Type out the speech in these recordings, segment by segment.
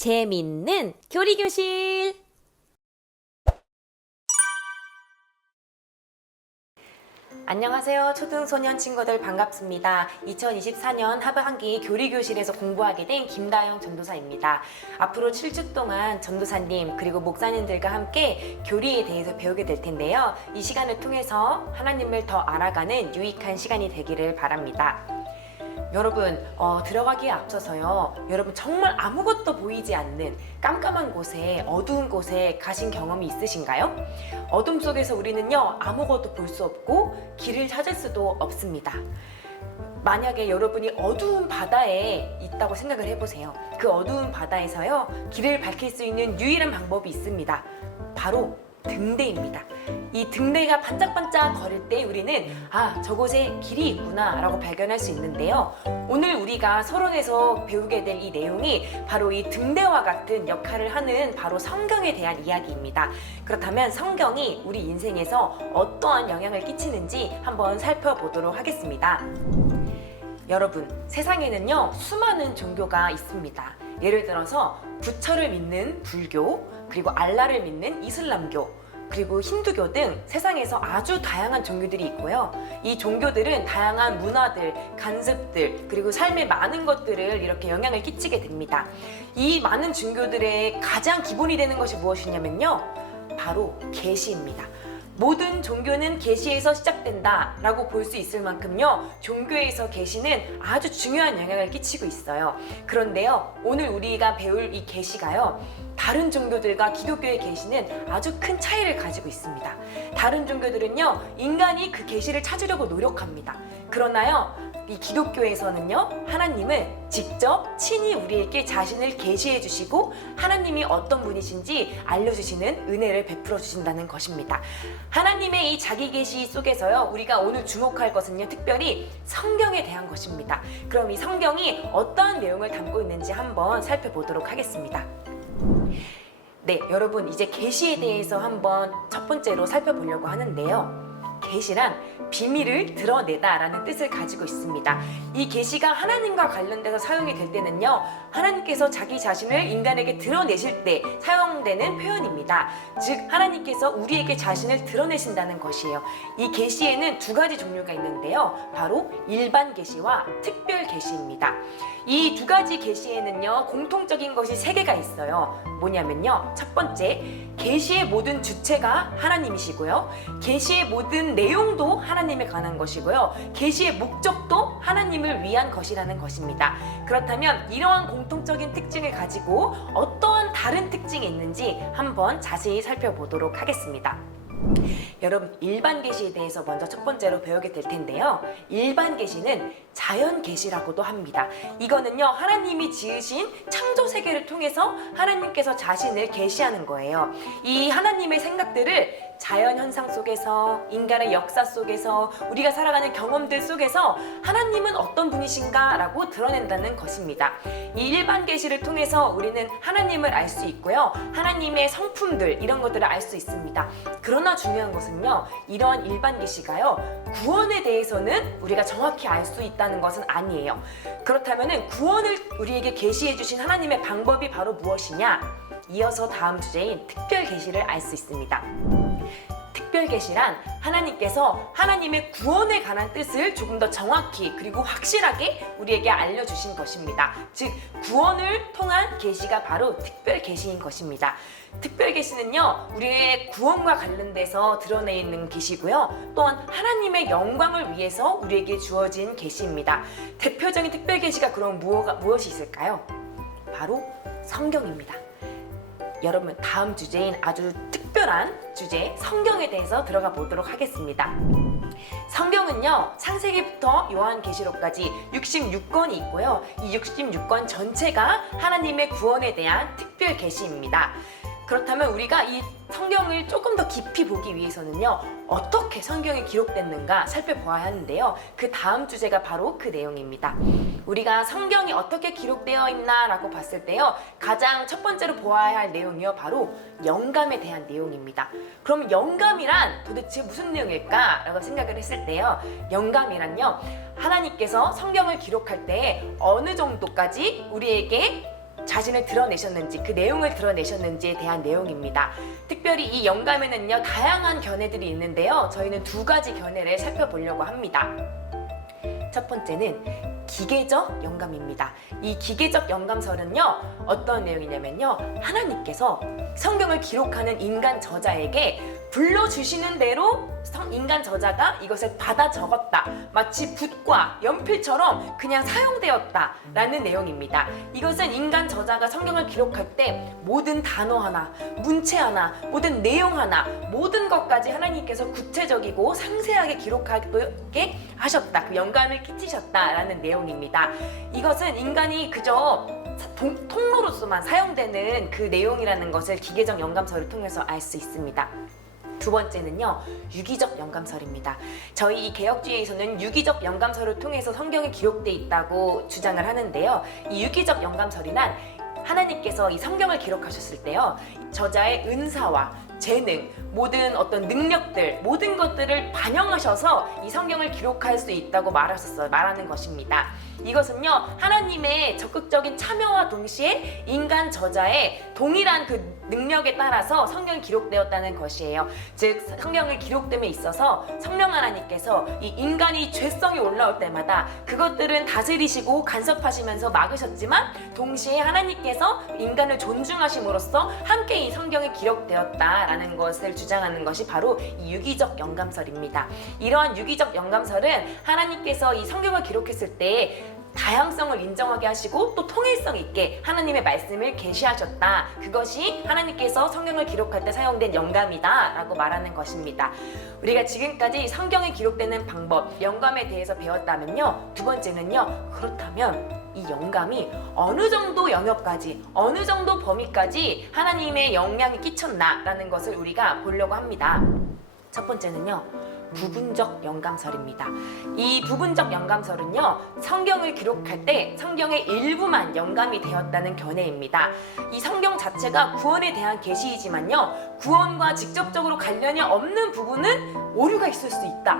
재밌는 교리교실. 안녕하세요. 초등소년 친구들 반갑습니다. 2024년 하반기 교리교실에서 공부하게 된 김다영 전도사입니다. 앞으로 7주 동안 전도사님 그리고 목사님들과 함께 교리에 대해서 배우게 될 텐데요. 이 시간을 통해서 하나님을 더 알아가는 유익한 시간이 되기를 바랍니다. 여러분 들어가기에 앞서서요, 여러분 정말 아무것도 보이지 않는 깜깜한 곳에, 어두운 곳에 가신 경험이 있으신가요? 어둠 속에서 우리는요 아무것도 볼 수 없고 길을 찾을 수도 없습니다. 만약에 여러분이 어두운 바다에 있다고 생각을 해보세요. 그 어두운 바다에서요 길을 밝힐 수 있는 유일한 방법이 있습니다. 바로 등대입니다. 이 등대가 반짝반짝 거릴 때 우리는 저곳에 길이 있구나 라고 발견할 수 있는데요. 오늘 우리가 서론에서 배우게 될 이 내용이 바로 이 등대와 같은 역할을 하는 바로 성경에 대한 이야기입니다. 그렇다면 성경이 우리 인생에서 어떠한 영향을 끼치는지 한번 살펴보도록 하겠습니다. 여러분, 세상에는요 수많은 종교가 있습니다. 예를 들어서 부처를 믿는 불교, 그리고 알라를 믿는 이슬람교, 그리고 힌두교 등 세상에서 아주 다양한 종교들이 있고요. 이 종교들은 다양한 문화들, 관습들, 그리고 삶의 많은 것들을 이렇게 영향을 끼치게 됩니다. 이 많은 종교들의 가장 기본이 되는 것이 무엇이냐면요, 바로 계시입니다. 모든 종교는 계시에서 시작된다 라고 볼 수 있을 만큼요, 종교에서 계시는 아주 중요한 영향을 끼치고 있어요. 그런데요, 오늘 우리가 배울 이 계시가요, 다른 종교들과 기독교의 계시는 아주 큰 차이를 가지고 있습니다. 다른 종교들은요 인간이 그 계시를 찾으려고 노력합니다. 그러나요, 이 기독교에서는요 하나님은 직접 친히 우리에게 자신을 계시해 주시고 하나님이 어떤 분이신지 알려주시는 은혜를 베풀어 주신다는 것입니다. 하나님의 이 자기 계시 속에서요 우리가 오늘 주목할 것은요 특별히 성경에 대한 것입니다. 그럼 이 성경이 어떠한 내용을 담고 있는지 한번 살펴보도록 하겠습니다. 네, 여러분 이제 계시에 대해서 한번 첫 번째로 살펴보려고 하는데요. 계시란 비밀을 드러내다 라는 뜻을 가지고 있습니다. 이 계시가 하나님과 관련돼서 사용이 될 때는요, 하나님께서 자기 자신을 인간에게 드러내실 때 사용되는 표현입니다. 즉 하나님께서 우리에게 자신을 드러내신다는 것이에요. 이 계시에는 두 가지 종류가 있는데요, 바로 일반 계시와 특별 계시입니다. 이 두 가지 계시에는요 공통적인 것이 세 개가 있어요. 뭐냐면요, 첫 번째, 계시의 모든 주체가 하나님이시고요, 계시의 모든 내용도 하나님에 관한 것이고요, 계시의 목적도 하나님을 위한 것이라는 것입니다. 그렇다면 이러한 공통적인 특징을 가지고 어떠한 다른 특징이 있는지 한번 자세히 살펴보도록 하겠습니다. 여러분, 일반 계시에 대해서 먼저 첫 번째로 배우게 될 텐데요. 일반 계시는 자연 계시라고도 합니다. 이거는요 하나님이 지으신 창조 세계를 통해서 하나님께서 자신을 계시하는 거예요. 이 하나님의 생각들을 자연 현상 속에서, 인간의 역사 속에서, 우리가 살아가는 경험들 속에서 하나님은 어떤 분이신가 라고 드러낸다는 것입니다. 이 일반 계시를 통해서 우리는 하나님을 알 수 있고요, 하나님의 성품들, 이런 것들을 알 수 있습니다. 그러나 중요한 것은요, 이러한 일반 계시가요 구원에 대해서는 우리가 정확히 알 수 있다는 것은 아니에요. 그렇다면 구원을 우리에게 계시해 주신 하나님의 방법이 바로 무엇이냐? 이어서 다음 주제인 특별 계시를 알 수 있습니다. 특별 계시란 하나님께서 하나님의 구원에 관한 뜻을 조금 더 정확히 그리고 확실하게 우리에게 알려주신 것입니다. 즉 구원을 통한 계시가 바로 특별 계시인 것입니다. 특별 계시는요 우리의 구원과 관련돼서 드러내 있는 계시고요, 또한 하나님의 영광을 위해서 우리에게 주어진 계시입니다. 대표적인 특별 계시가 그럼 무엇이 있을까요? 바로 성경입니다. 여러분, 다음 주제인 아주 특별한 주제 성경에 대해서 들어가 보도록 하겠습니다. 성경은요 창세기부터 요한계시록까지 66권이 있고요, 이 66권 전체가 하나님의 구원에 대한 특별 계시입니다. 그렇다면 우리가 이 성경을 조금 더 깊이 보기 위해서는요 어떻게 성경이 기록됐는가 살펴보아야 하는데요, 그 다음 주제가 바로 그 내용입니다. 우리가 성경이 어떻게 기록되어 있나 라고 봤을 때요, 가장 첫 번째로 보아야 할 내용이요 바로 영감에 대한 내용입니다. 그럼 영감이란 도대체 무슨 내용일까 라고 생각을 했을 때요, 영감이란요 하나님께서 성경을 기록할 때 어느 정도까지 우리에게 자신을 드러내셨는지, 그 내용을 드러내셨는지에 대한 내용입니다. 특별히 이 영감에는요, 다양한 견해들이 있는데요. 저희는 두 가지 견해를 살펴보려고 합니다. 첫 번째는 기계적 영감입니다. 이 기계적 영감설은요, 어떤 내용이냐면요, 하나님께서 성경을 기록하는 인간 저자에게 불러주시는 대로 인간 저자가 이것을 받아 적었다. 마치 붓과 연필처럼 그냥 사용되었다 라는 내용입니다. 이것은 인간 저자가 성경을 기록할 때 모든 단어 하나, 문체 하나, 모든 내용 하나, 모든 것까지 하나님께서 구체적이고 상세하게 기록하게 하셨다. 그 영감을 끼치셨다 라는 내용입니다. 이것은 인간이 그저 통로로서만 사용되는 그 내용이라는 것을 기계적 영감설을 통해서 알 수 있습니다. 두 번째는요, 유기적 영감설입니다. 저희 이 개혁주의에서는 유기적 영감설을 통해서 성경이 기록돼 있다고 주장을 하는데요. 이 유기적 영감설이란 하나님께서 이 성경을 기록하셨을 때요, 저자의 은사와 재능, 모든 어떤 능력들, 모든 것들을 반영하셔서 이 성경을 기록할 수 있다고 말하는 것입니다. 이것은요, 하나님의 적극적인 참여와 동시에 인간 저자의 동일한 그 능력에 따라서 성경이 기록되었다는 것이에요. 즉, 성경을 기록됨에 있어서 성령 하나님께서 이 인간이 죄성이 올라올 때마다 그것들은 다스리시고 간섭하시면서 막으셨지만, 동시에 하나님께서 인간을 존중하심으로써 함께 이 성경에 기록되었다라는 것을 주장하는 것이 바로 이 유기적 영감설입니다. 이러한 유기적 영감설은 하나님께서 이 성경을 기록했을 때 다양성을 인정하게 하시고 또 통일성 있게 하나님의 말씀을 계시하셨다. 그것이 하나님께서 성경을 기록할 때 사용된 영감이다 라고 말하는 것입니다. 우리가 지금까지 성경에 기록되는 방법, 영감에 대해서 배웠다면요, 두 번째는요, 그렇다면 이 영감이 어느 정도 영역까지, 어느 정도 범위까지 하나님의 영향이 끼쳤나 라는 것을 우리가 보려고 합니다. 첫 번째는요, 부분적 영감설입니다. 이 부분적 영감설은요, 성경을 기록할 때 성경의 일부만 영감이 되었다는 견해입니다. 이 성경 자체가 구원에 대한 계시이지만요, 구원과 직접적으로 관련이 없는 부분은 오류가 있을 수 있다.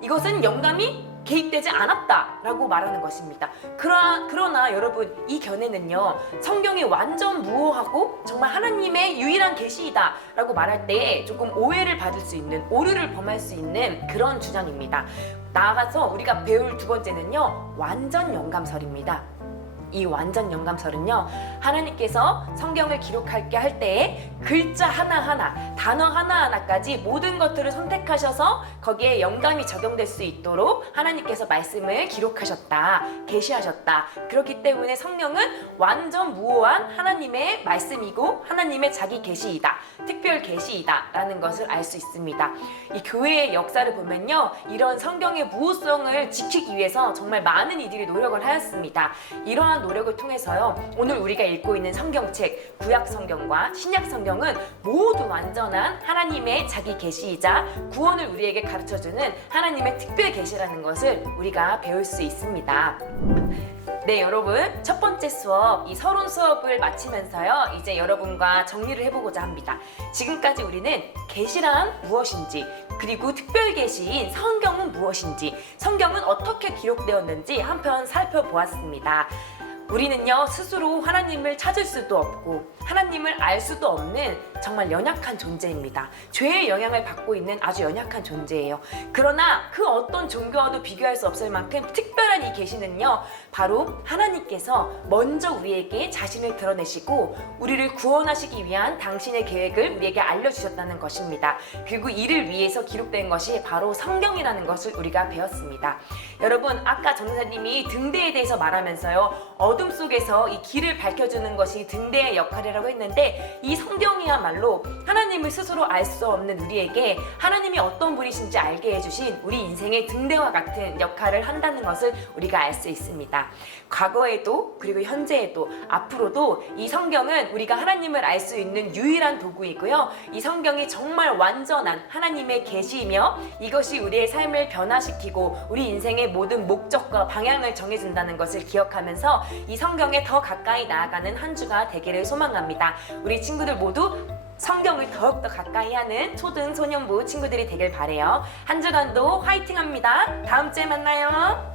이것은 영감이 개입되지 않았다라고 말하는 것입니다. 그러나 여러분, 이 견해는요, 성경이 완전 무오하고 정말 하나님의 유일한 계시이다 라고 말할 때 조금 오해를 받을 수 있는, 오류를 범할 수 있는 그런 주장입니다. 나아가서 우리가 배울 두 번째는요, 완전 영감설입니다. 이 완전 영감설은요, 하나님께서 성경을 기록할게 할 때에 글자 하나하나, 단어 하나하나까지 모든 것들을 선택하셔서 거기에 영감이 적용될 수 있도록 하나님께서 말씀을 기록하셨다, 계시하셨다. 그렇기 때문에 성령은 완전 무오한 하나님의 말씀이고 하나님의 자기 계시이다, 특별 계시이다 라는 것을 알 수 있습니다. 이 교회의 역사를 보면요, 이런 성경의 무오성을 지키기 위해서 정말 많은 이들이 노력을 하였습니다. 이러한 노력을 통해서요, 오늘 우리가 읽고 있는 성경책, 구약 성경과 신약 성경은 모두 완전한 하나님의 자기 계시이자 구원을 우리에게 가르쳐주는 하나님의 특별 계시라는 것을 우리가 배울 수 있습니다. 네, 여러분, 첫 번째 수업, 이 서론 수업을 마치면서요, 이제 여러분과 정리를 해보고자 합니다. 지금까지 우리는 계시란 무엇인지, 그리고 특별 계시인 성경은 무엇인지, 성경은 어떻게 기록되었는지 한편 살펴보았습니다. 우리는요, 스스로 하나님을 찾을 수도 없고 하나님을 알 수도 없는 정말 연약한 존재입니다. 죄의 영향을 받고 있는 아주 연약한 존재예요. 그러나 그 어떤 종교와도 비교할 수 없을 만큼 특별한 이 계시는요, 바로 하나님께서 먼저 우리에게 자신을 드러내시고 우리를 구원하시기 위한 당신의 계획을 우리에게 알려주셨다는 것입니다. 그리고 이를 위해서 기록된 것이 바로 성경이라는 것을 우리가 배웠습니다. 여러분, 아까 전도사님이 등대에 대해서 말하면서요, 어둠 속에서 이 길을 밝혀주는 것이 등대의 역할이라고 했는데, 이 성경이야말로 하나님을 스스로 알 수 없는 우리에게 하나님이 어떤 분이신지 알게 해주신 우리 인생의 등대와 같은 역할을 한다는 것을 우리가 알 수 있습니다. 과거에도 그리고 현재에도 앞으로도 이 성경은 우리가 하나님을 알 수 있는 유일한 도구이고요, 이 성경이 정말 완전한 하나님의 계시이며 이것이 우리의 삶을 변화시키고 우리 인생의 모든 목적과 방향을 정해준다는 것을 기억하면서 이 성경에 더 가까이 나아가는 한 주가 되기를 소망합니다. 우리 친구들 모두 성경을 더욱더 가까이 하는 초등 소년부 친구들이 되길 바래요. 한 주간도 화이팅합니다. 다음 주에 만나요.